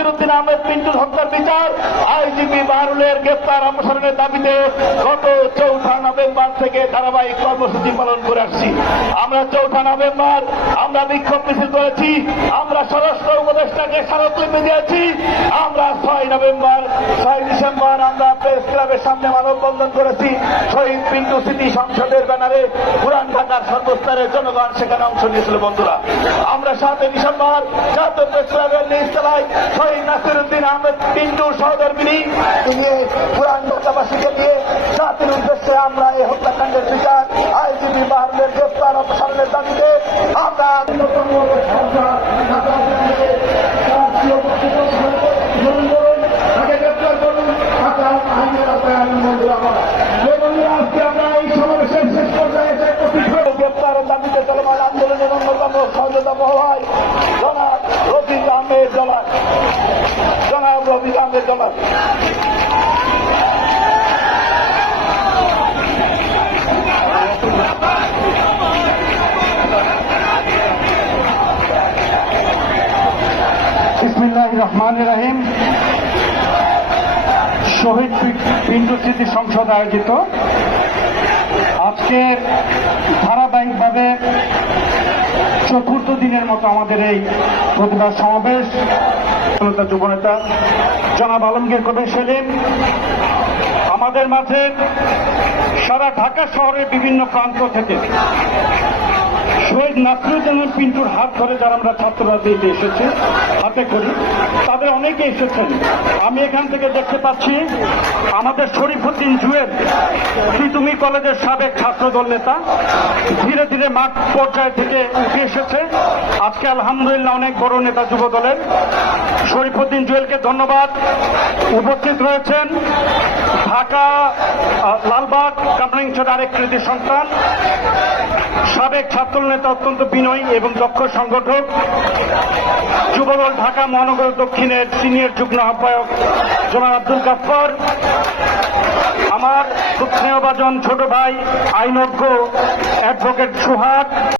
নাসিরউদ্দিন আহমেদ পিন্টুর হত্যার বিচার, আইজিপি বাহারুলের গ্রেফতার অপসারণের দাবিতে গত 4 নভেম্বর থেকে ধারাবাহিক কর্মসূচি পালন করে আসছি। আমরা 4 নভেম্বর আমরা বিক্ষোভ মিছিল করেছি, আমরা স্বরাষ্ট্র উপদেষ্টাকে স্মারকলিপি দিয়েছি। আমরা 6 ডিসেম্বর আমরা প্রেস ক্লাবের সামনে মানববন্ধন করেছি। শহীদ পিন্টু স্মৃতি সংসদের ব্যানারে পুরান ঢাকার সর্বস্তরের জনগণ সেখানে অংশ নিয়েছিল। বন্ধুরা, আমরা 7 ডিসেম্বর জাতীয় প্রেস ক্লাবের নিচতলায় শহীদ নাসিরউদ্দিন আহমেদ পিন্টুর সহধর্মিণী নিয়ে পুরান ঢাকাবাসীকে নিয়ে জাতির উদ্দেশ্যে আমরা এই হত্যাকাণ্ডের বিচার, আইজিপি বাহারুলের গ্রেফতার অপসারণের দাবিতে আমরা গ্রেফতারের দাবিতে চলমান আন্দোলনের অন্যতম সহযোগিতা হয় জনাব রফিক আহমেদ জলাল। বিসমিল্লাহির রহমানির রহিম। শহীদ পিন্টু স্মৃতি সংসদ আয়োজিত আজকে ধারাবাহিকভাবে 4th দিনের মতো আমাদের এই প্রতিবাদ সমাবেশ যুবনেতা জনাব আলমগীর কবির সেলিম আমাদের মাঝে সারা ঢাকা শহরের বিভিন্ন প্রান্ত থেকে শহীদ নাসিরউদ্দিন পিন্টুর হাত ধরে যারা আমরা ছাত্ররা দিতে এসেছি হাতে করি, তাদের অনেকে এসেছেন। আমি এখান থেকে দেখতে পাচ্ছি আমাদের শরীফউদ্দিন জুয়েল তিতুমি কলেজের সাবেক ছাত্রদল নেতা ধীরে ধীরে মাঠ পর্যায় থেকে উঠে এসেছে। আজকে আলহামদুলিল্লাহ অনেক বড় নেতা যুব দলের। শরীফউদ্দিন জুয়েলকে ধন্যবাদ। উপস্থিত রয়েছেন ঢাকা লালবাগ কামরাঙ্গীরচর আরেক কৃতি সন্তান সাবেক ছাত্র নেতা, অত্যন্ত বিনয়ী এবং দক্ষ সংগঠক, যুবদল ঢাকা মহানগর দক্ষিণের সিনিয়র যুগ্ম আহ্বায়ক জনাব আব্দুল গাফফার, আমার খুব স্নেহভাজন ছোট ভাই আইনজ্ঞ অ্যাডভোকেট সুহাগ।